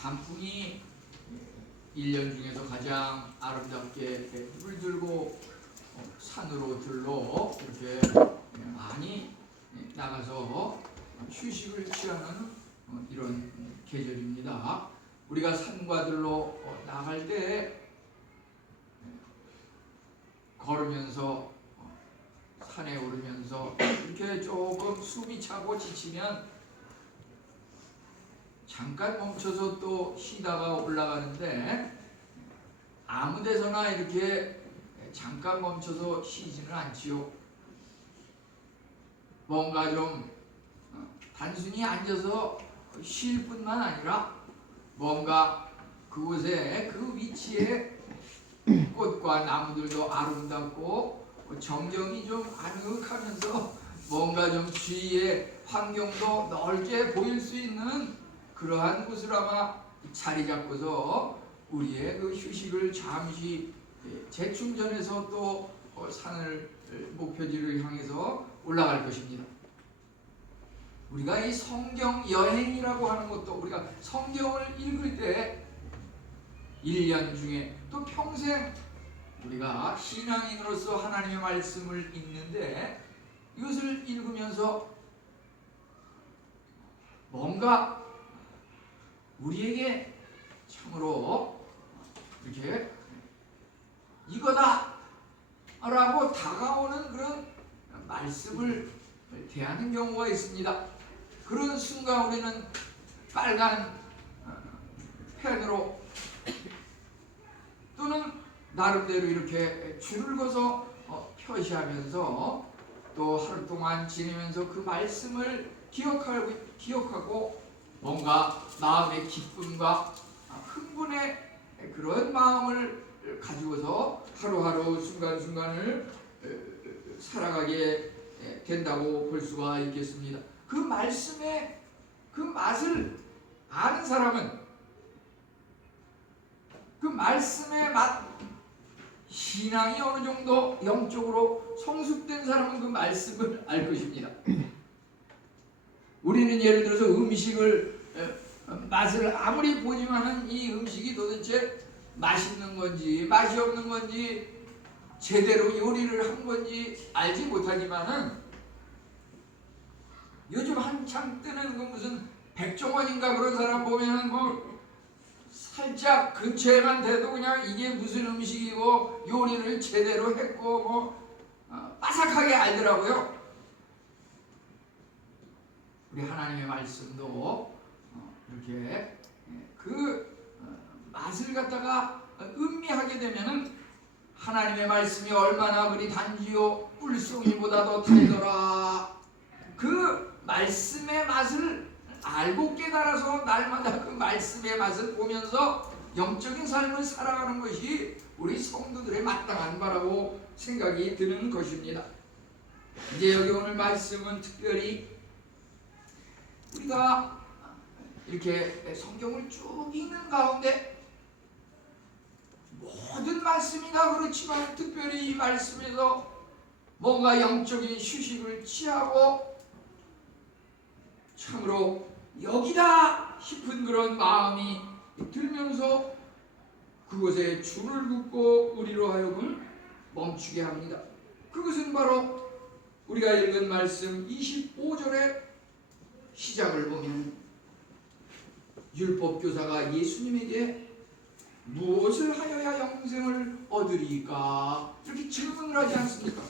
단풍이 1년 중에서 가장 아름답게 불 들고 산으로 들러 이렇게 많이 나가서 휴식을 취하는 이런 계절입니다. 우리가 산과 들로 나갈 때 걸으면서 산에 오르면서 이렇게 조금 숨이 차고 지치면 잠깐 멈춰서 또 쉬다가 올라가는데 아무 데서나 이렇게 잠깐 멈춰서 쉬지는 않지요. 뭔가 좀 단순히 앉아서 쉴 뿐만 아니라 뭔가 그곳에 그 위치에 꽃과 나무들도 아름답고 정경이 좀 아늑하면서 뭔가 좀 주위의 환경도 넓게 보일 수 있는 그러한 곳을 아마 자리 잡고서 우리의 그 휴식을 잠시 재충전해서 또 산을 목표지를 향해서 올라갈 것입니다. 우리가 이 성경 여행이라고 하는 것도 우리가 성경을 읽을 때 1년 중에 또 평생 우리가 신앙인으로서 하나님의 말씀을 읽는데 이것을 읽으면서 뭔가 우리에게 참으로 이렇게 이거다 라고 다가오는 그런 말씀을 대하는 경우가 있습니다. 그런 순간 우리는 빨간 펜으로 또는 나름대로 이렇게 줄을 그어서 표시하면서 또 하루 동안 지내면서 그 말씀을 기억하고 뭔가 마음의 기쁨과 흥분의 그런 마음을 가지고서 하루하루 순간순간을 살아가게 된다고 볼 수가 있겠습니다. 그 말씀의 그 맛을 아는 사람은 그 말씀의 맛, 신앙이 어느 정도 영적으로 성숙된 사람은 그 말씀을 알 것입니다. 우리는 예를 들어서 음식을 맛을 아무리 보지만은 이 음식이 도대체 맛있는 건지 맛이 없는 건지 제대로 요리를 한 건지 알지 못하지만은 요즘 한창 뜨는 그 무슨 백종원인가 그런 사람 보면은 뭐 살짝 근처에만 대도 그냥 이게 무슨 음식이고 요리를 제대로 했고 뭐 바삭하게 알더라고요. 우리 하나님의 말씀도 이렇게 그 맛을 갖다가 음미하게 되면은 하나님의 말씀이 얼마나 그리 단지요 꿀송이보다도 달더라. 그 말씀의 맛을 알고 깨달아서 날마다 그 말씀의 맛을 보면서 영적인 삶을 살아가는 것이 우리 성도들의 마땅한 바라고 생각이 드는 것입니다. 이제 여기 오늘 말씀은 특별히 우리가 이렇게 성경을 쭉 읽는 가운데 모든 말씀이 다 그렇지만 특별히 이 말씀에서 뭔가 영적인 휴식을 취하고 참으로 여기다 싶은 그런 마음이 들면서 그곳에 줄을 긋고 우리로 하여금 멈추게 합니다. 그것은 바로 우리가 읽은 말씀 25절의 시작을 보면 율법교사가 예수님에게 무엇을 하여야 영생을 얻으리까? 이렇게 질문을 하지 않습니까?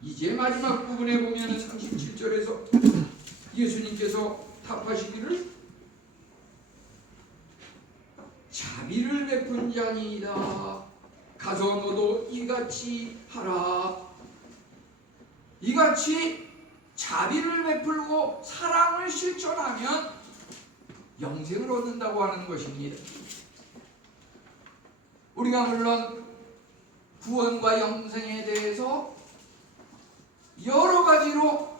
이제 마지막 부분에 보면 37절에서 예수님께서 답하시기를 자비를 베푼 자니이다. 가서 너도 이같이 하라. 이같이 자비를 베풀고 사랑을 실천하면 영생을 얻는다고 하는 것입니다. 우리가 물론 구원과 영생에 대해서 여러 가지로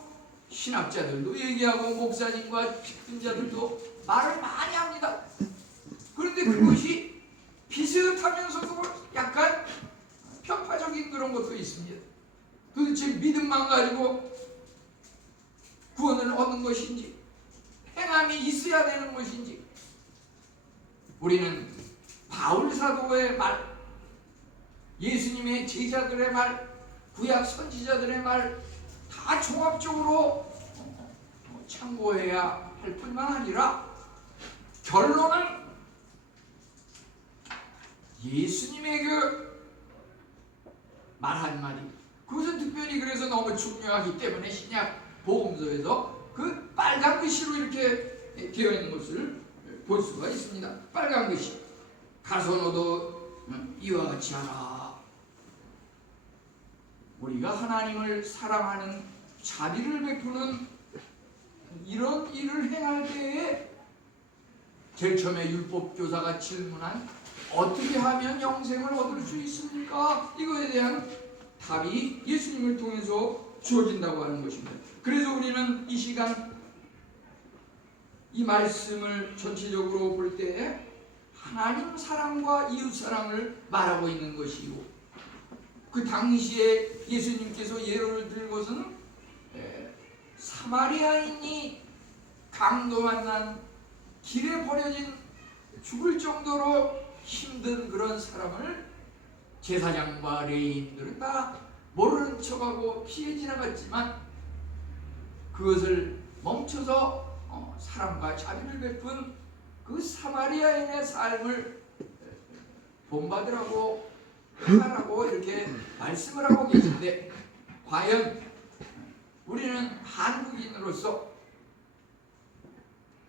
신학자들도 얘기하고 목사님과 집근자들도 말을 많이 합니다. 그런데 그것이 비슷하면서도 약간 편파적인 그런 것도 있습니다. 도대체 믿음만 가지고 구원을 얻는 것인지 행함이 사람이 있어야 되는 것인지, 우리는 바울 사도의 말, 예수님의 제자들의 말, 구약 선지자들의 말 다 종합적으로 참고해야 할 뿐만 아니라 결론은 예수님의 그 말 한마디, 그것은 특별히 그래서 너무 중요하기 때문에 신약 복음서에서 그 빨간 글씨로 이렇게 되어 있는 것을 볼 수가 있습니다. 빨간 글씨, 가서 너도 이와 같이 하라. 우리가 하나님을 사랑하는, 자비를 베푸는 이런 일을 행할 때에 제일 처음에 율법교사가 질문한 어떻게 하면 영생을 얻을 수 있습니까? 이거에 대한 답이 예수님을 통해서 주어진다고 하는 것입니다. 그래서 우리는 이 시간 이 말씀을 전체적으로 볼 때 하나님 사랑과 이웃 사랑을 말하고 있는 것이고, 그 당시에 예수님께서 예를 들 것은 사마리아인이 강도 만난 길에 버려진 죽을 정도로 힘든 그런 사람을 제사장과 레위인들은 다 모르는 척하고 피해 지나갔지만 그것을 멈춰서 사랑과 자비를 베푼 그 사마리아인의 삶을 본받으라고 하라고 이렇게 말씀을 하고 계신데, 과연 우리는 한국인으로서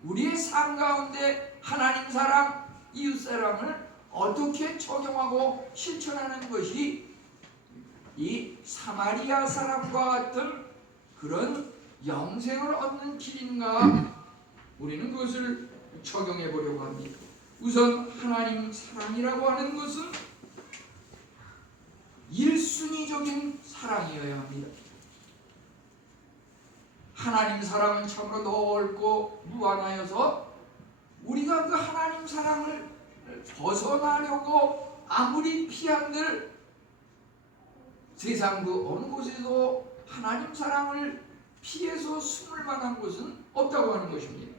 우리의 삶 가운데 하나님 사랑, 이웃 사랑을 어떻게 적용하고 실천하는 것이 이 사마리아 사람과 같은 그런 영생을 얻는 길인가, 우리는 그것을 적용해 보려고 합니다. 우선 하나님 사랑이라고 하는 것은 일순위적인 사랑이어야 합니다. 하나님 사랑은 참으로 넓고 무한하여서 우리가 그 하나님 사랑을 벗어나려고 아무리 피한들 세상 그 어느 곳에도 하나님 사랑을 피해서 숨을 만한 곳은 없다고 하는 것입니다.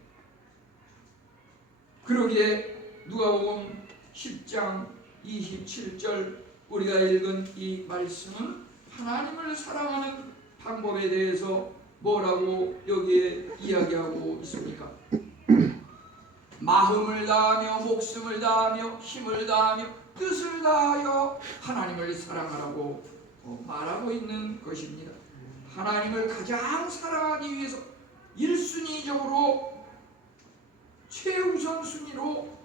그러기에 누가복음 10장 27절 우리가 읽은 이 말씀은 하나님을 사랑하는 방법에 대해서 뭐라고 여기에 이야기하고 있습니까? 마음을 다하며 목숨을 다하며 힘을 다하며 뜻을 다하여 하나님을 사랑하라고 말하고 있는 것입니다. 하나님을 가장 사랑하기 위해서 1순위적으로 최우선 순위로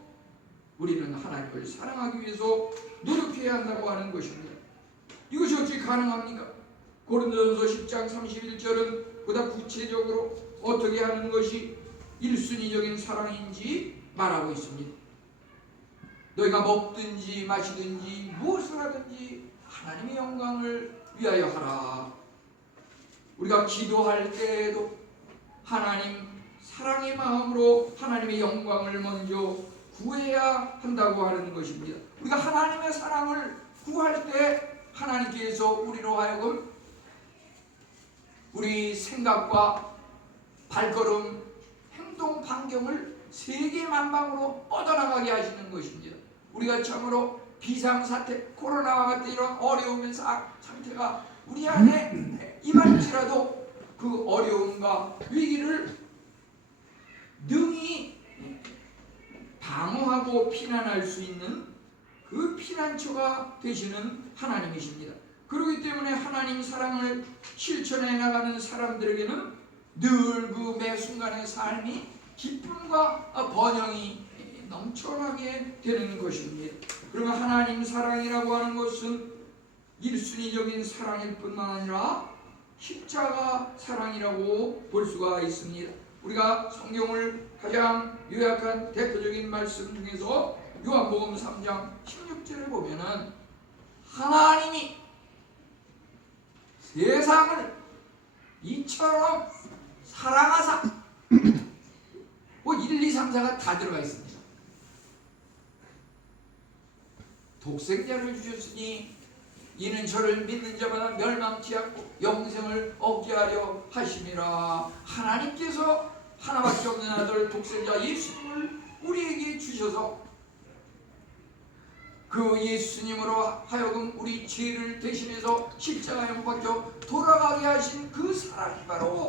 우리는 하나님을 사랑하기 위해서 노력해야 한다고 하는 것입니다. 이것이 어떻게 가능합니까? 고린도전서 10장 31절은 보다 구체적으로 어떻게 하는 것이 1순위적인 사랑인지 말하고 있습니다. 너희가 먹든지 마시든지 무엇을 하든지 하나님의 영광을 위하여 하라. 우리가 기도할 때에도 하나님 사랑의 마음으로 하나님의 영광을 먼저 구해야 한다고 하는 것입니다. 우리가 하나님의 사랑을 구할 때 하나님께서 우리로 하여금 우리 생각과 발걸음, 행동 반경을 세계만방으로 뻗어나가게 하시는 것입니다. 우리가 참으로 비상사태, 코로나와 같은 이런 어려운 상태가 우리 안에 임할지라도 그 어려움과 위기를 능히 방어하고 피난할 수 있는 그 피난처가 되시는 하나님이십니다. 그렇기 때문에 하나님 사랑을 실천해 나가는 사람들에게는 늘 그 매 순간의 삶이 기쁨과 번영이 넘쳐나게 되는 것입니다. 그러면 하나님 사랑이라고 하는 것은 1순위적인 사랑일 뿐만 아니라 십자가 사랑이라고 볼 수가 있습니다. 우리가 성경을 가장 요약한 대표적인 말씀 중에서 요한복음 3장 16절을 보면은 하나님이 세상을 이처럼 사랑하사, 뭐 1, 2, 3, 4가 다 들어가 있습니다. 독생자를 주셨으니 이는 저를 믿는 자마다 멸망치 않고 영생을 얻게 하려 하심이라. 하나님께서 하나밖에 없는 아들 독생자 예수님을 우리에게 주셔서 그 예수님으로 하여금 우리 죄를 대신해서 십자가에 못 박혀 돌아가게 하신 그 사랑이 바로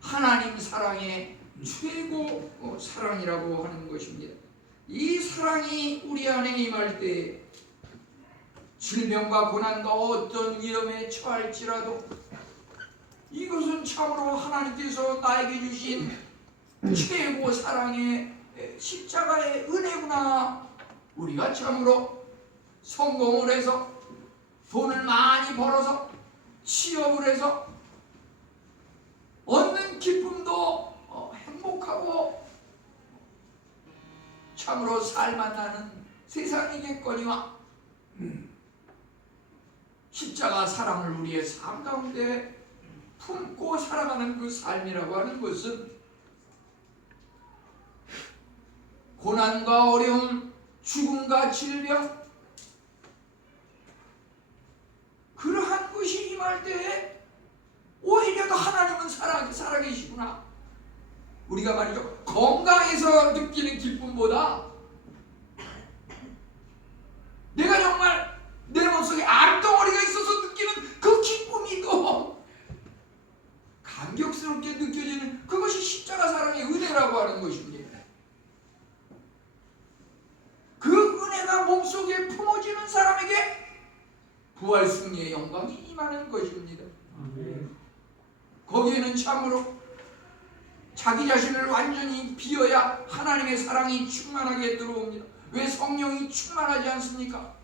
하나님 사랑의 최고 사랑이라고 하는 것입니다. 이 사랑이 우리 안에 임할 때 질병과 고난과 어떤 위험에 처할지라도 이것은 참으로 하나님께서 나에게 주신 최고 사랑의 십자가의 은혜구나. 우리가 참으로 성공을 해서 돈을 많이 벌어서 취업을 해서 얻는 기쁨도 행복하고 참으로 살만 나는 세상이겠거니와 십자가 사랑을 우리의 삶 가운데 품고 살아가는 그 삶이라고 하는 것은 고난과 어려움, 죽음과 질병 그러한 것이 임할 때에 오히려 더 하나님은 살아계시구나. 우리가 말이죠 건강해서 느끼는 기쁨보다 내가 정말 내 몸속에 암덩어리가 있어서 느끼는 그 기쁨이 더 감격스럽게 느껴지는 그것이 십자가 사랑의 은혜라고 하는 것입니다. 그 은혜가 몸속에 품어지는 사람에게 부활 승리의 영광이 임하는 것입니다. 거기에는 참으로 자기 자신을 완전히 비워야 하나님의 사랑이 충만하게 들어옵니다. 왜 성령이 충만하지 않습니까?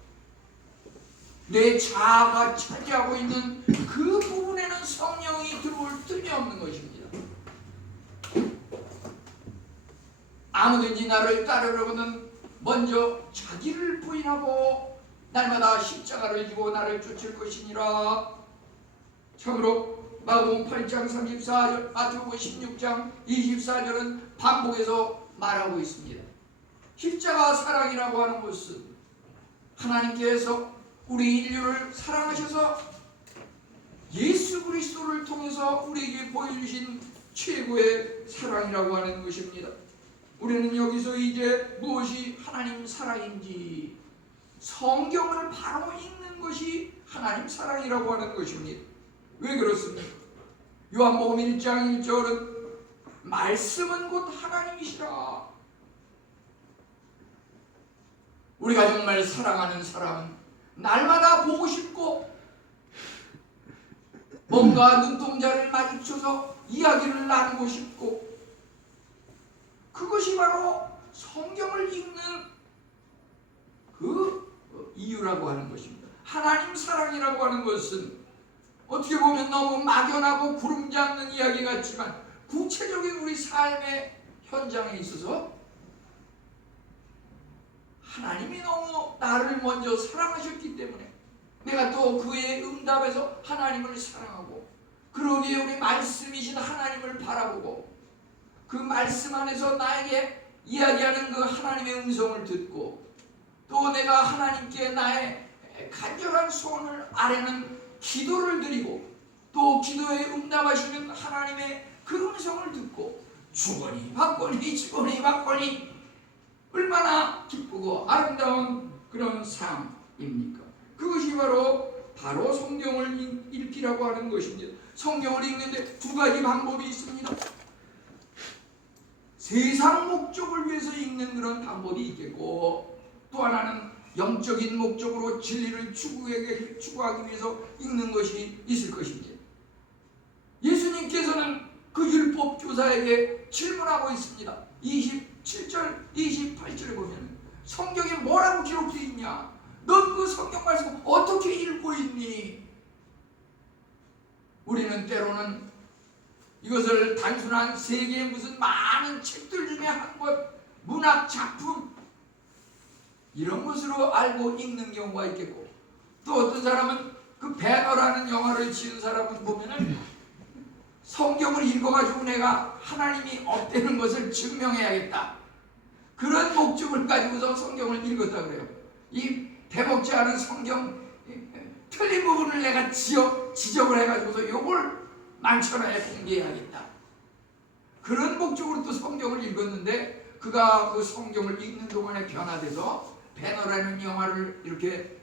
내 자아가 차지하고 있는 그 부분에는 성령이 들어올 틈이 없는 것입니다. 아무든지 나를 따르려거든 먼저 자기를 부인하고 날마다 십자가를 지고 나를 쫓을 것이니라. 참으로 마가복음 8장 34절, 마태복음 16장 24절은 반복해서 말하고 있습니다. 십자가 사랑이라고 하는 것은 하나님께서 우리 인류를 사랑하셔서 예수 그리스도를 통해서 우리에게 보여주신 최고의 사랑이라고 하는 것입니다. 우리는 여기서 이제 무엇이 하나님 사랑인지 성경을 바로 읽는 것이 하나님 사랑이라고 하는 것입니다. 왜 그렇습니까? 요한복음 1장 1절은 말씀은 곧 하나님이시라. 우리가 정말 사랑하는 사람은 날마다 보고 싶고 뭔가 눈동자를 마주쳐서 이야기를 나누고 싶고 그것이 바로 성경을 읽는 그 이유라고 하는 것입니다. 하나님 사랑이라고 하는 것은 어떻게 보면 너무 막연하고 구름 잡는 이야기 같지만 구체적인 우리 삶의 현장에 있어서 하나님이 너무 나를 먼저 사랑하셨기 때문에 내가 또 그의 응답에서 하나님을 사랑하고 그러기에 우리 말씀이신 하나님을 바라보고 그 말씀 안에서 나에게 이야기하는 그 하나님의 음성을 듣고 또 내가 하나님께 나의 간절한 소원을 아뢰는 기도를 드리고 또 기도에 응답하시는 하나님의 그 음성을 듣고 주거니 받거니 주거니 받거니 얼마나 기쁘고 아름다운 그런 삶입니까? 그것이 바로 성경을 읽기라고 하는 것입니다. 성경을 읽는데 두 가지 방법이 있습니다. 세상 목적을 위해서 읽는 그런 방법이 있겠고 또 하나는 영적인 목적으로 진리를 추구하기 위해서 읽는 것이 있을 것입니다. 예수님께서는 그 율법 교사에게 질문하고 있습니다. 27절, 28절에 보면 성경에 뭐라고 기록되어 있냐? 넌 그 성경 말씀 어떻게 읽고 있니? 우리는 때로는 이것을 단순한 세계의 무슨 많은 책들 중에 한 권, 문학 작품 이런 것으로 알고 읽는 경우가 있겠고 또 어떤 사람은 그 배너라는 영화를 지은 사람은 보면은 성경을 읽어가지고 내가 하나님이 없다는 것을 증명해야겠다 그런 목적을 가지고서 성경을 읽었다 그래요. 이 대목지 않은 성경 틀린 부분을 내가 지적을 해가지고서 요걸 만천하에 공개해야겠다 그런 목적으로 또 성경을 읽었는데 그가 그 성경을 읽는 동안에 변화돼서 배너라는 영화를 이렇게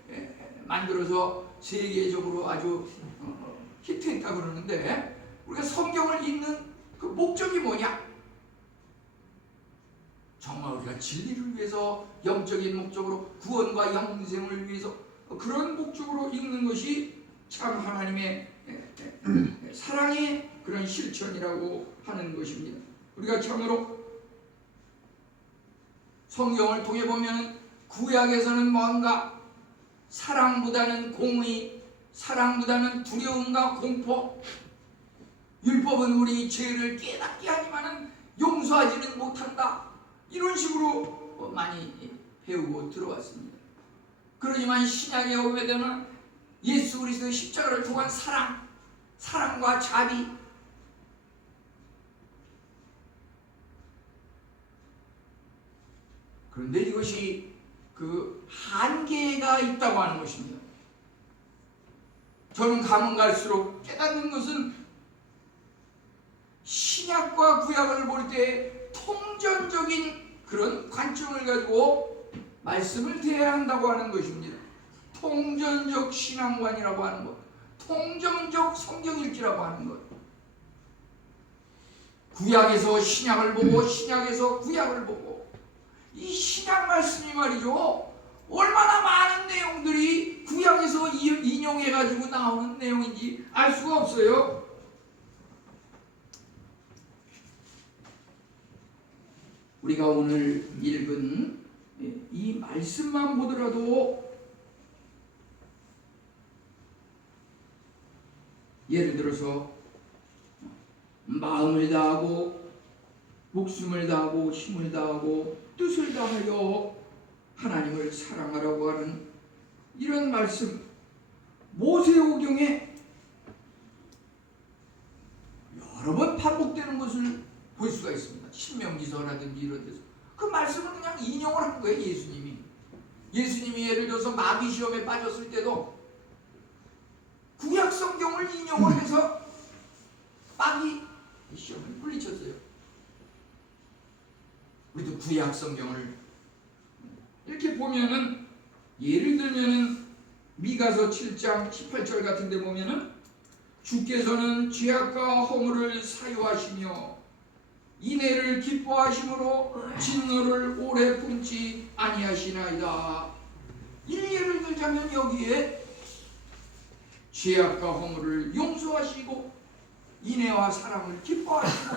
만들어서 세계적으로 아주 히트했다고 그러는데 우리가 성경을 읽는 그 목적이 뭐냐? 정말 우리가 진리를 위해서 영적인 목적으로 구원과 영생을 위해서 그런 목적으로 읽는 것이 참 하나님의 사랑의 그런 실천이라고 하는 것입니다. 우리가 참으로 성경을 통해 보면 구약에서는 뭔가 사랑보다는 공의, 사랑보다는 두려움과 공포, 율법은 우리 죄를 깨닫게 하지만은 용서하지는 못한다, 이런 식으로 많이 배우고 들어왔습니다. 그러지만 신약에 오게 되면 예수 그리스도의 십자가를 통한 사랑, 사랑과 자비, 그런데 이것이 그 한계가 있다고 하는 것입니다. 저는 가면 갈수록 깨닫는 것은 신약과 구약을 볼 때 통전적인 그런 관점을 가지고 말씀을 대해야 한다고 하는 것입니다. 통전적 신앙관이라고 하는 것, 통전적 성경 읽기라고 하는 것. 구약에서 신약을 보고 신약에서 구약을 보고, 이 신약 말씀이 말이죠, 얼마나 많은 내용들이 구약에서 인용해가지고 나오는 내용인지 알 수가 없어요. 우리가 오늘 읽은 이 말씀만 보더라도 예를 들어서 마음을 다하고 목숨을 다하고 힘을 다하고 뜻을 다하여 하나님을 사랑하라고 하는 이런 말씀, 모세오경에 여러 번 반복되는 것을 볼 수가 있습니다. 신명기서라든지 이런 데서 그 말씀을 그냥 인용을 한 거예요. 예수님이 예를 들어서 마귀 시험에 빠졌을 때도 구약 성경을 인용을 해서 마귀 시험을 물리쳤어요. 우리도 구약 성경을 이렇게 보면은, 예를 들면은 미가서 7장 18절 같은 데 보면은 주께서는 죄악과 허물을 사유하시며 인애를 기뻐하심으로 진노를 오래 품지 아니하시나이다. 예를 들자면 여기에 죄악과 허물을 용서하시고 인애와 사랑을 기뻐하시고,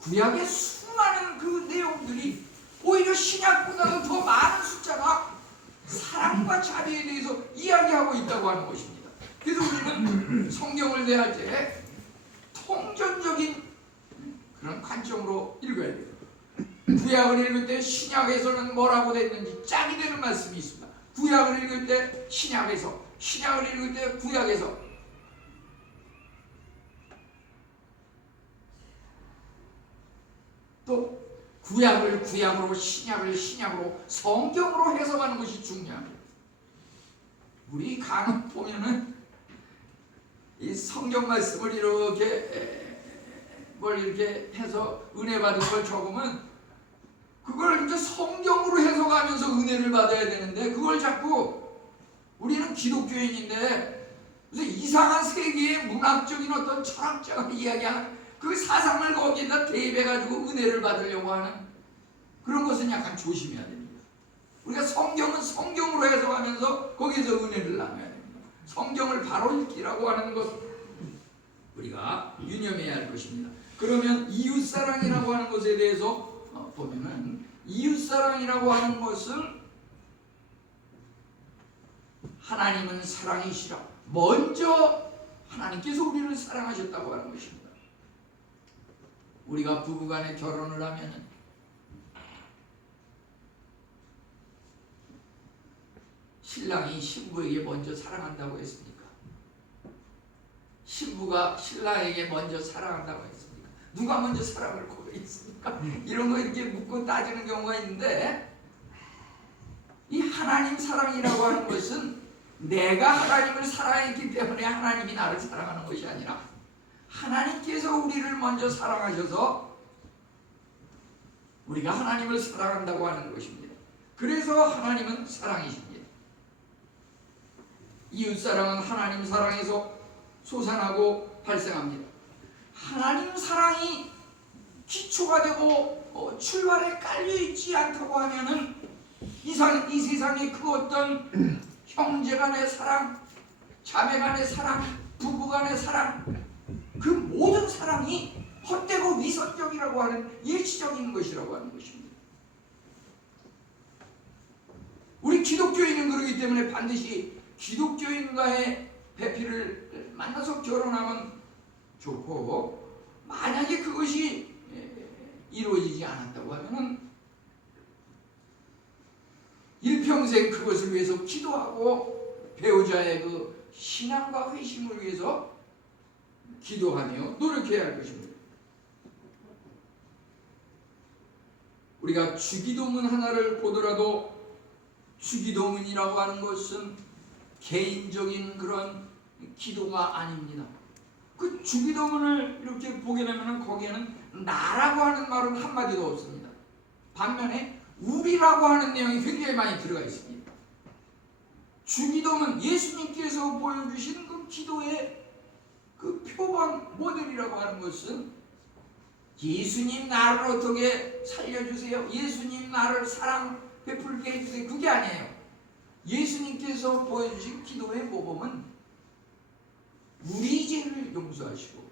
구약의 수많은 그 내용들이 오히려 신약보다도 더 많은 숫자가 사랑과 자비에 대해서 이야기하고 있다고 하는 것입니다. 그래서 우리는 성경을 대할 때 통전적인 그런 관점으로 읽어야 돼요. 구약을 읽을 때 신약에서는 뭐라고 됐는지 짝이 되는 말씀이 있습니다. 구약을 읽을 때 신약에서, 신약을 읽을 때 구약에서. 또 구약을 구약으로, 신약을 신약으로, 성경으로 해석하는 것이 중요합니다. 우리 간혹 보면은 이 성경 말씀을 이렇게 뭘 이렇게 해서 은혜 받은 걸 적으면 그걸 이제 성경으로 해석하면서 은혜를 받아야 되는데, 그걸 자꾸 우리는 기독교인인데 무슨 이상한 세계의 문학적인 어떤 철학자가 이야기하는 그 사상을 거기에다 대입해가지고 은혜를 받으려고 하는 그런 것은 약간 조심해야 됩니다. 우리가 성경은 성경으로 해석하면서 거기에서 은혜를 나눠야 됩니다. 성경을 바로 읽기라고 하는 것, 우리가 유념해야 할 것입니다. 그러면 이웃사랑이라고 하는 것에 대해서 보면은, 이웃사랑이라고 하는 것은 하나님은 사랑이시라, 먼저 하나님께서 우리를 사랑하셨다고 하는 것입니다. 우리가 부부간에 결혼을 하면은 신랑이 신부에게 먼저 사랑한다고 했습니까? 신부가 신랑에게 먼저 사랑한다고 했습니까? 누가 먼저 사랑을 고백했습니까? 이런 거 이렇게 묻고 따지는 경우가 있는데, 이 하나님 사랑이라고 하는 것은 내가 하나님을 사랑했기 때문에 하나님이 나를 사랑하는 것이 아니라 하나님께서 우리를 먼저 사랑하셔서 우리가 하나님을 사랑한다고 하는 것입니다. 그래서 하나님은 사랑이십니다. 이웃사랑은 하나님 사랑에서 솟아나고 발생합니다. 하나님 사랑이 기초가 되고 출발에 깔려있지 않다고 하면은 이 세상에 그 어떤 형제 간의 사랑, 자매 간의 사랑, 부부 간의 사랑, 그 모든 사랑이 헛되고 위선적이라고 하는 일시적인 것이라고 하는 것입니다. 우리 기독교인은 그러기 때문에 반드시 기독교인과의 배필을 만나서 결혼하면 좋고, 만약에 그것이 이루어지지 않았다고 하면은 일평생 그것을 위해서 기도하고 배우자의 그 신앙과 회심을 위해서 기도하며 노력해야 할 것입니다. 우리가 주기도문 하나를 보더라도 주기도문이라고 하는 것은 개인적인 그런 기도가 아닙니다. 그 주기도문을 이렇게 보게 되면 거기에는 나라고 하는 말은 한마디도 없습니다. 반면에 우리라고 하는 내용이 굉장히 많이 들어가 있습니다. 주기도문, 예수님께서 보여주신 그 기도의 그 표방 모델이라고 하는 것은 예수님 나를 어떻게 살려주세요, 예수님 나를 사랑 베풀게 해주세요, 그게 아니에요. 예수님께서 보여주신 기도의 모범은 우리 죄를 용서하시고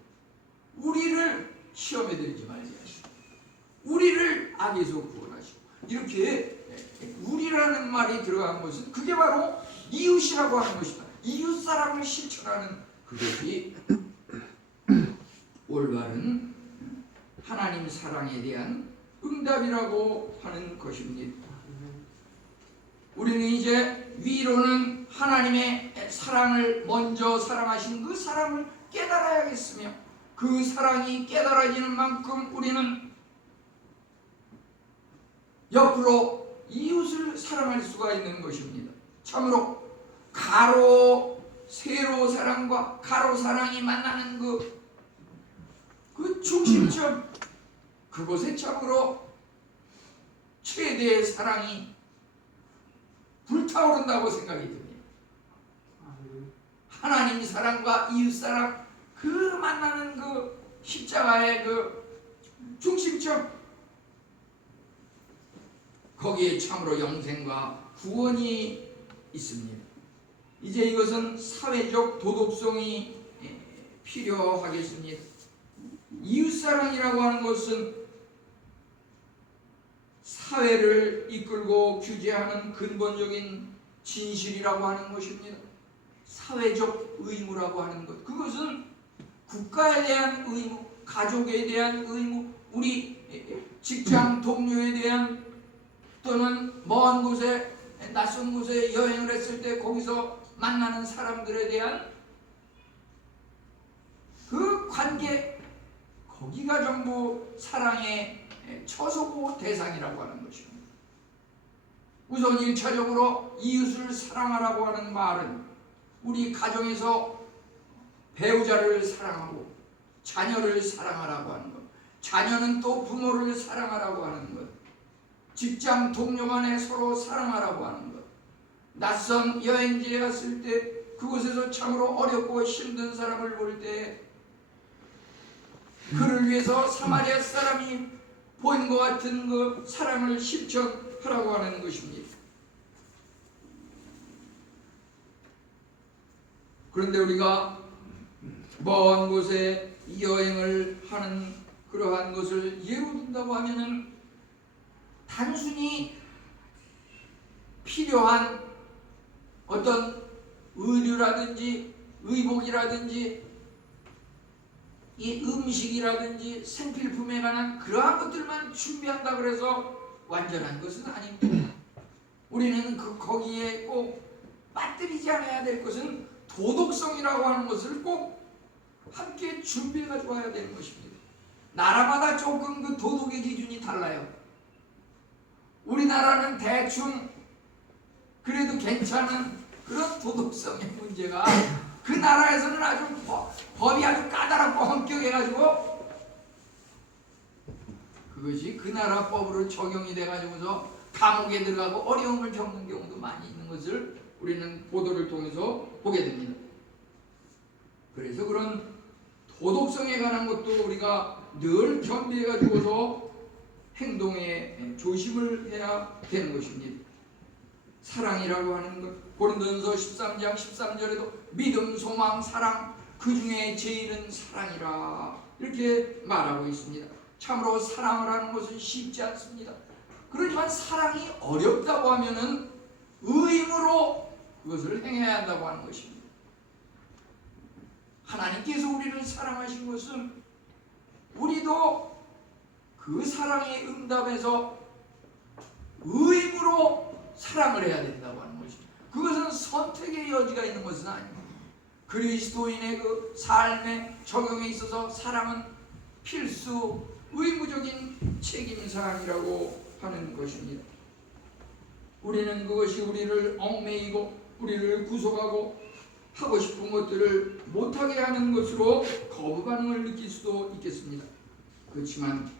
우리를 시험에 들지 말게 하시고 우리를 악에서 구원하시고, 이렇게 우리라는 말이 들어간 것은 그게 바로 이웃이라고 하는 것이다. 이웃사랑을 실천하는 그것이 올바른 하나님 사랑에 대한 응답이라고 하는 것입니다. 우리는 이제 위로는 하나님의 사랑을 먼저 사랑하신 그 사랑을 깨달아야겠으며, 그 사랑이 깨달아지는 만큼 우리는 옆으로 이웃을 사랑할 수가 있는 것입니다. 참으로 가로 세로 사랑과 가로 사랑이 만나는 그 중심점, 그곳에 참으로 최대의 사랑이 불타오른다고 생각이 듭니다. 하나님 사랑과 이웃 사랑, 그 만나는 그 십자가의 그 중심점, 거기에 참으로 영생과 구원이 있습니다. 이제 이것은 사회적 도덕성이 필요하겠습니다. 이웃사랑이라고 하는 것은 사회를 이끌고 규제하는 근본적인 진실이라고 하는 것입니다. 사회적 의무라고 하는 것, 그것은 국가에 대한 의무, 가족에 대한 의무, 우리 직장 동료에 대한, 또는 먼 곳에 낯선 곳에 여행을 했을 때 거기서 만나는 사람들에 대한 그 관계, 거기가 전부 사랑의 처소고 대상이라고 하는 것입니다. 우선 1차적으로 이웃을 사랑하라고 하는 말은 우리 가정에서 배우자를 사랑하고 자녀를 사랑하라고 하는 것, 자녀는 또 부모를 사랑하라고 하는 것, 직장 동료 간에 서로 사랑하라고 하는 것, 낯선 여행지에 갔을 때 그곳에서 참으로 어렵고 힘든 사람을 볼 때 그를 위해서 사마리아 사람이 보인 것 같은 그 사랑을 실천하라고 하는 것입니다. 그런데 우리가 먼 곳에 여행을 하는 그러한 것을 예로 든다고 하면은 단순히 필요한 어떤 의류라든지 의복이라든지 이 음식이라든지 생필품에 관한 그러한 것들만 준비한다 그래서 완전한 것은 아닙니다. 우리는 거기에 꼭 빠뜨리지 않아야 될 것은 도덕성이라고 하는 것을 꼭 함께 준비해 가지고 와야 되는 것입니다. 나라마다 조금 그 도덕의 기준이 달라요. 우리나라는 대충 그래도 괜찮은 그런 도덕성의 문제가 그 나라에서는 아주 법이 아주 까다롭고 엄격해가지고 그것이 그 나라 법으로 적용이 돼가지고서 감옥에 들어가고 어려움을 겪는 경우도 많이 있는 것을 우리는 보도를 통해서 보게 됩니다. 그래서 그런 도덕성에 관한 것도 우리가 늘 겸비해가지고서 행동에 조심을 해야 되는 것입니다. 사랑이라고 하는 것, 고린도전서 13장 13절에도 믿음, 소망, 사랑, 그 중에 제일은 사랑이라 이렇게 말하고 있습니다. 참으로 사랑을 하는 것은 쉽지 않습니다. 그렇지만 사랑이 어렵다고 하면은 의무로 그것을 행해야 한다고 하는 것입니다. 하나님께서 우리를 사랑하신 것은 우리도 그 사랑의 응답에서 의무로 사랑을 해야 된다고 하는 것입니다. 그것은 선택의 여지가 있는 것은 아닙니다. 그리스도인의 그 삶의 적용에 있어서 사랑은 필수 의무적인 책임사항이라고 하는 것입니다. 우리는 그것이 우리를 얽매이고 우리를 구속하고 하고 싶은 것들을 못하게 하는 것으로 거부 반응을 느낄 수도 있겠습니다. 그렇지만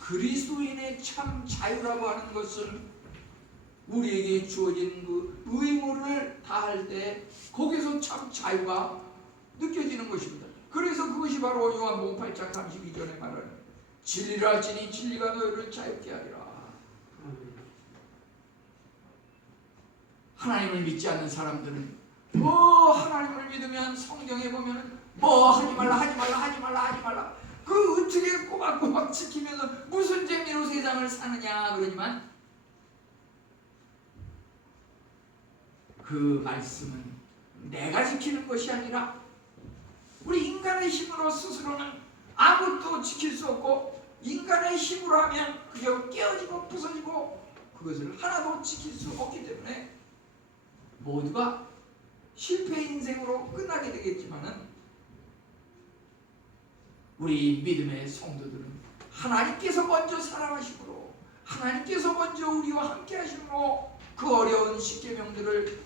그리스도인의 참 자유라고 하는 것은 우리에게 주어진 그 의무를 다할 때 거기서 참 자유가 느껴지는 것입니다. 그래서 그것이 바로 요한복음 8장 32절에 말하는 진리를 알지니 진리가 너희를 자유케 하리라. 하나님을 믿지 않는 사람들은 하나님을 믿으면 성경에 보면 하지 말라 그 어떻게 꼬박꼬박 지키면서 무슨 재미로 세상을 사느냐 그러지만 그 말씀은 내가 지키는 것이 아니라 우리 인간의 힘으로 스스로는 아무것도 지킬 수 없고 인간의 힘으로 하면 그저 깨어지고 부서지고 그것을 하나도 지킬 수 없기 때문에 모두가 실패 인생으로 끝나게 되겠지만은 우리 믿음의 성도들은 하나님께서 먼저 사랑하심으로 하나님께서 먼저 우리와 함께 하심으로 그 어려운 십계명들을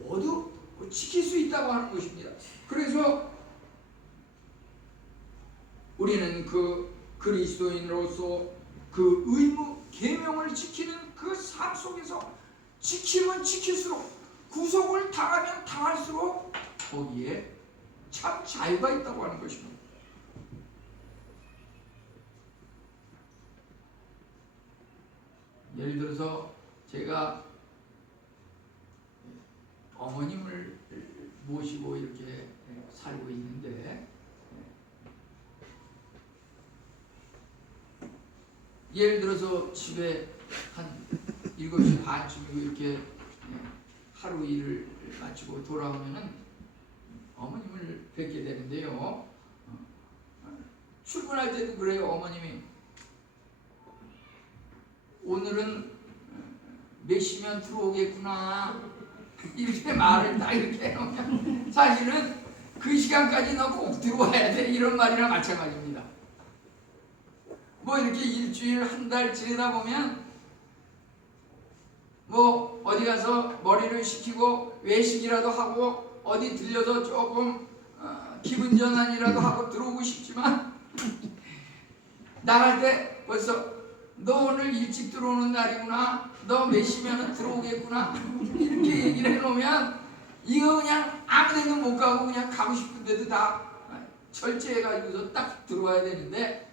모두 지킬 수 있다고 하는 것입니다. 그래서 우리는 그 그리스도인으로서 그 의무 계명을 지키는 그 삶 속에서 지키면 지킬수록 구속을 당하면 당할수록 거기에 참 자유가 있다고 하는 것입니다. 예를 들어서 제가 어머님을 모시고 이렇게 살고 있는데 예를 들어서 집에 한 7시 반쯤이고 이렇게 하루 일을 마치고 돌아오면은 어머님을 뵙게 되는데요. 출근할 때도 그래요. 어머님이 오늘은 몇 시면 들어오겠구나 이렇게 말을 딱 이렇게 해놓으면 사실은 그 시간까지 너 꼭 들어와야 돼 이런 말이랑 마찬가지입니다. 뭐 이렇게 일주일 한 달 지내다 보면 뭐 어디 가서 머리를 식히고 외식이라도 하고 어디 들려서 조금 기분 전환이라도 하고 들어오고 싶지만 나갈 때 벌써 너 오늘 일찍 들어오는 날이구나 너 몇 시면 들어오겠구나 이렇게 얘기를 해놓으면 이거 그냥 아무 데도 못 가고 그냥 가고 싶은 데도 다 절제해가지고서 딱 들어와야 되는데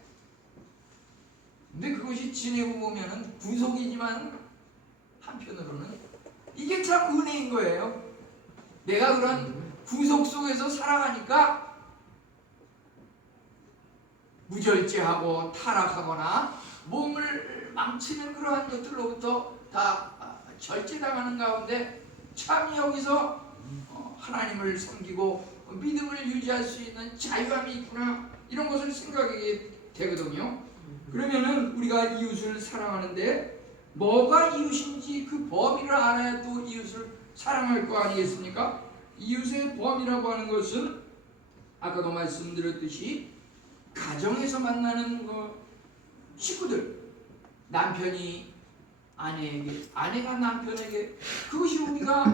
근데 그것이 지내고 보면은 구속이지만 한편으로는 이게 참 은혜인 거예요. 내가 그런 구속 속에서 살아가니까 무절제하고 타락하거나 몸을 망치는 그러한 것들로부터 다 절제당하는 가운데 참 여기서 하나님을 섬기고 믿음을 유지할 수 있는 자유함이 있구나 이런 것을 생각하게 되거든요. 그러면은 우리가 이웃을 사랑하는데 뭐가 이웃인지 그 범위를 알아야 또 이웃을 사랑할 거 아니겠습니까? 이웃의 범위라고 하는 것은 아까도 말씀드렸듯이 가정에서 만나는 식구들, 남편이 아내에게, 아내가 남편에게 그것이 우리가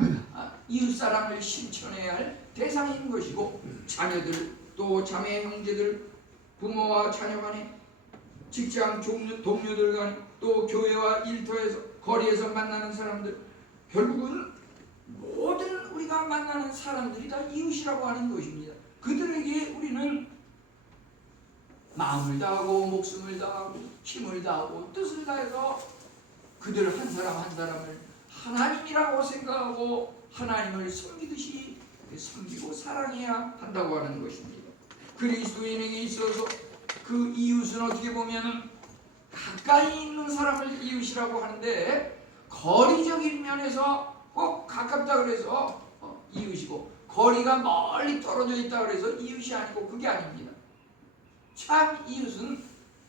이웃사랑을 실천해야 할 대상인 것이고, 자녀들 또 자매 형제들, 부모와 자녀 간에, 직장 동료들 간에, 또 교회와 일터에서 거리에서 만나는 사람들, 결국은 모든 우리가 만나는 사람들이 다 이웃이라고 하는 것입니다. 그들에게 우리는 마음을 다하고 목숨을 다하고 힘을 다하고 뜻을 다해서 그들 한 사람 한 사람을 하나님이라고 생각하고 하나님을 섬기듯이 섬기고 사랑해야 한다고 하는 것입니다. 그리스도인에게 있어서 그 이웃은 어떻게 보면 가까이 있는 사람을 이웃이라고 하는데, 거리적인 면에서 꼭 가깝다 그래서 이웃이고, 거리가 멀리 떨어져 있다 그래서 이웃이 아니고, 그게 아닙니다. 참 이웃은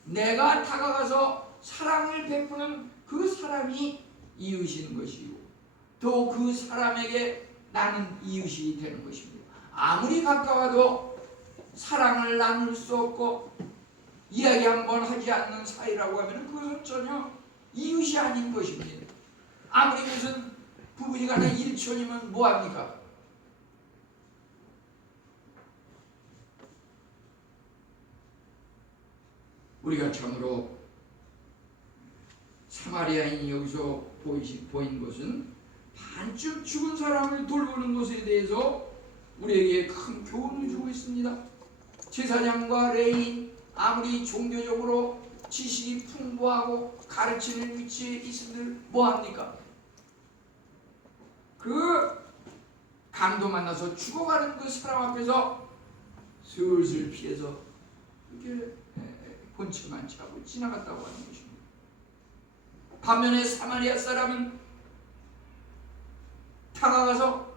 내가 다가가서 사랑을 베푸는 그 사람이 이웃인 것이고, 또 그 사람에게 나는 이웃이 되는 것입니다. 아무리 가까워도 사랑을 나눌 수 없고 이야기 한번 하지 않는 사이라고 하면 그것은 전혀 이웃이 아닌 것입니다. 아무리 무슨 부부지간에 일촌이면 뭐합니까? 우리가 참으로 사마리아인이 여기서 보인 것은 반쯤 죽은 사람을 돌보는 것에 대해서 우리에게 큰 교훈을 주고 있습니다. 제사장과 레위인, 아무리 종교적으로 지식이 풍부하고 가르치는 위치에 있음들 뭐합니까? 그 강도 만나서 죽어가는 그 사람 앞에서 슬슬 피해서 이렇게 본체만 차고 지나갔다고 하는 것입니다. 반면에 사마리아 사람은 다가가서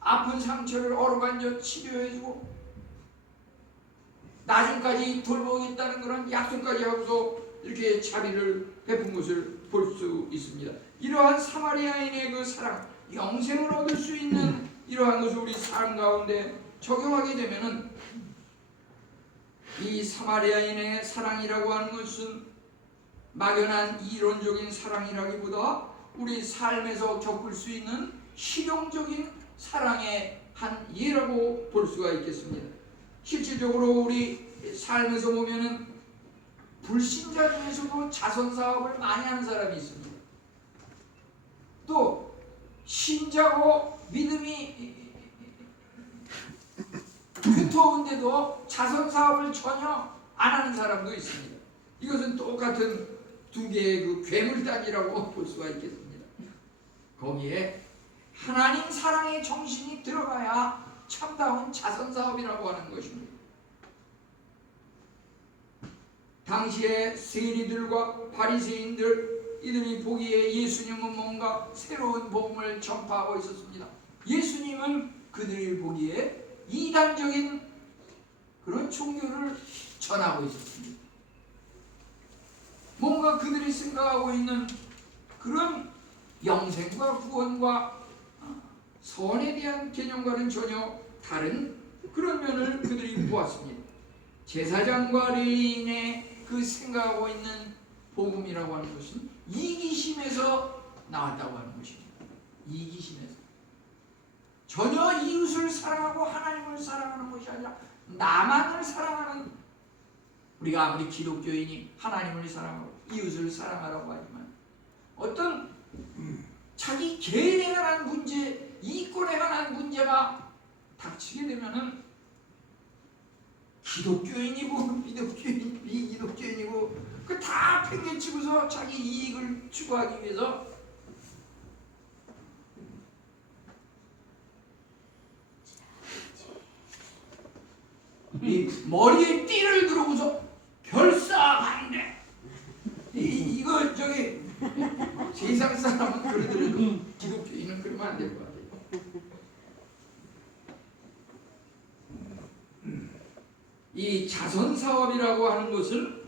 아픈 상처를 어루만져 치료해주고 나중까지 돌보겠다는 그런 약속까지 하고서 이렇게 자비를 베푼 것을 볼 수 있습니다. 이러한 사마리아인의 그 사랑, 영생을 얻을 수 있는 이러한 것을 우리 삶 가운데 적용하게 되면은, 이 사마리아인의 사랑이라고 하는 것은 막연한 이론적인 사랑이라기보다 우리 삶에서 겪을 수 있는 실용적인 사랑의 한 예라고 볼 수가 있겠습니다. 실질적으로 우리 삶에서 보면은 불신자 중에서도 자선 사업을 많이 하는 사람이 있습니다. 또 신자고 믿음이 두터운데도 자선 사업을 전혀 안 하는 사람도 있습니다. 이것은 똑같은 두 개의 그 괴물단이라고 볼 수가 있겠습니다. 거기에 하나님 사랑의 정신이 들어가야 참다운 자선 사업이라고 하는 것입니다. 당시의 세리들과 바리새인들, 이들이 보기에 예수님은 뭔가 새로운 복음을 전파하고 있었습니다. 예수님은 그들이 보기에 이단적인 그런 종교를 전하고 있었습니다. 뭔가 그들이 생각하고 있는 그런 영생과 구원과 선에 대한 개념과는 전혀 다른 그런 면을 그들이 보았습니다. 제사장과 레위인의 그 생각하고 있는 복음이라고 하는 것은 이기심에서 나왔다고 하는 것입니다. 이기심에서. 전혀 이웃을 사랑하고 하나님을 사랑하는 것이 아니라 나만을 사랑하는, 우리가 아무리 기독교인이 하나님을 사랑하고 이웃을 사랑하라고 하지만 어떤 자기 개인에 관한 문제, 이권에 관한 문제가 닥치게 되면은 기독교인이고 비기독교인이고 그 다 팽개치고서 자기 이익을 추구하기 위해서 이 머리에 띠를 두르고서 결사반대. 이거 저기 세상 사람은 그러더라도 기독교인은 그러면 안 될 것 같아요. 이 자선 사업이라고 하는 것은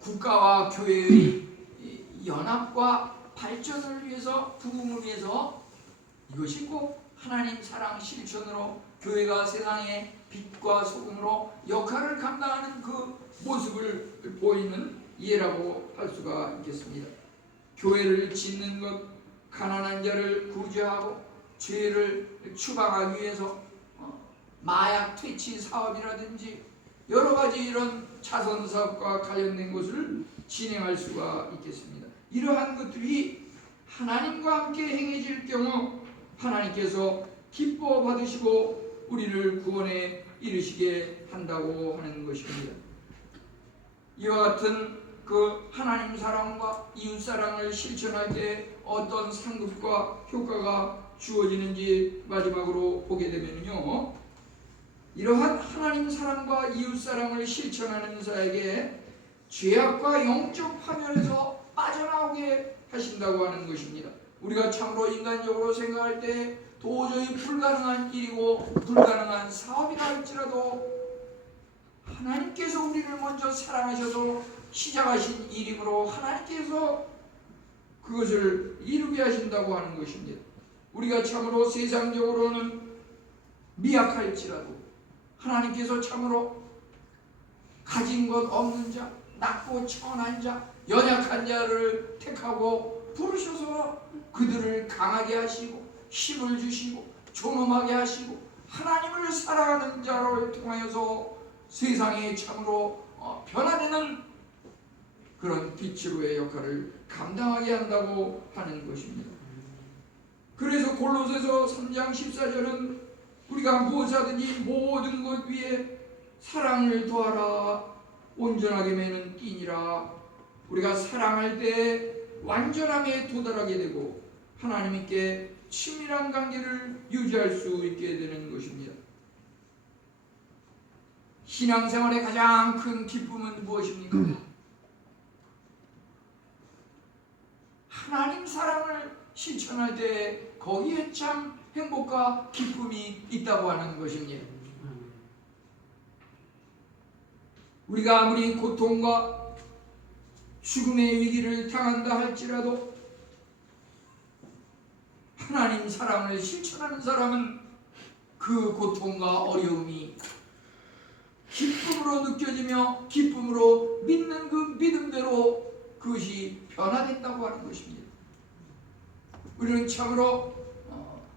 국가와 교회의 연합과 발전을 위해서, 부흥을 위해서, 이것이 꼭 하나님 사랑 실천으로 교회가 세상의 빛과 소금으로 역할을 감당하는 그 모습을 보이는 예라고 할 수가 있겠습니다. 교회를 짓는 것, 가난한 자를 구제하고 죄를 추방하기 위해서 마약 퇴치 사업이라든지 여러 가지 이런 자선 사업과 관련된 것을 진행할 수가 있겠습니다. 이러한 것들이 하나님과 함께 행해질 경우 하나님께서 기뻐 받으시고 우리를 구원에 이르시게 한다고 하는 것입니다. 이와 같은 그 하나님 사랑과 이웃 사랑을 실천할 때 어떤 상급과 효과가 주어지는지 마지막으로 보게 되면요, 이러한 하나님 사랑과 이웃 사랑을 실천하는 자에게 죄악과 영적 파멸에서 빠져나오게 하신다고 하는 것입니다. 우리가 참으로 인간적으로 생각할 때 도저히 불가능한 일이고 불가능한 사업이라 할지라도 하나님께서 우리를 먼저 사랑하셔서 시작하신 일이므로 하나님께서 그것을 이루게 하신다고 하는 것입니다. 우리가 참으로 세상적으로는 미약할지라도 하나님께서 참으로 가진 것 없는 자, 낮고 천한 자, 연약한 자를 택하고 부르셔서 그들을 강하게 하시고 힘을 주시고 존엄하게 하시고 하나님을 사랑하는 자를 통하여서 세상에 참으로 변화되는 그런 빛으로의 역할을 감당하게 한다고 하는 것입니다. 그래서 골로새서 3장 14절은 우리가 무엇하든지 모든 것 위에 사랑을 더하라. 온전하게 매는 띠니라. 우리가 사랑할 때 완전함에 도달하게 되고 하나님께 친밀한 관계를 유지할 수 있게 되는 것입니다. 신앙생활의 가장 큰 기쁨은 무엇입니까? 하나님 사랑을 실천할 때 거기에 참 행복과 기쁨이 있다고 하는 것입니다. 우리가 아무리 고통과 죽음의 위기를 당한다 할지라도 하나님 사랑을 실천하는 사람은 그 고통과 어려움이 기쁨으로 느껴지며 기쁨으로 믿는 그 믿음대로 그것이 변화된다고 하는 것입니다. 우리는 참으로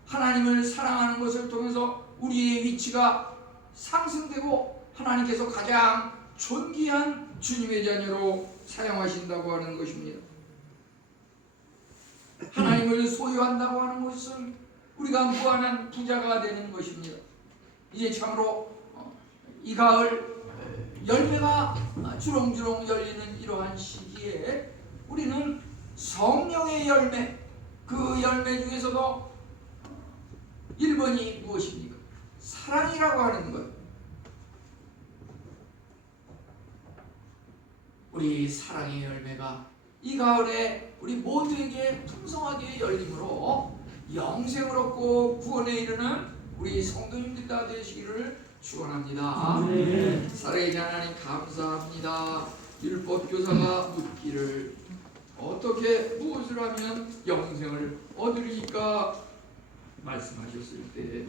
하나님을 사랑하는 것을 통해서 우리의 위치가 상승되고 하나님께서 가장 존귀한 주님의 자녀로 사용하신다고 하는 것입니다. 하나님을 소유한다고 하는 것은 우리가 무한한 부자가 되는 것입니다. 이제 참으로 이 가을 열매가 주렁주렁 열리는 이러한 시기에 우리는 성령의 열매, 그 열매 중에서도 1번이 무엇입니까? 사랑이라고 하는 것. 우리 사랑의 열매가 이 가을에 우리 모두에게 풍성하게 열림으로 영생을 얻고 구원에 이르는 우리 성도님들 다 되시기를 축원합니다. 사랑의 하나님 감사합니다. 율법교사가 묻기를 어떻게 무엇을 하면 영생을 얻으리까 말씀하셨을 때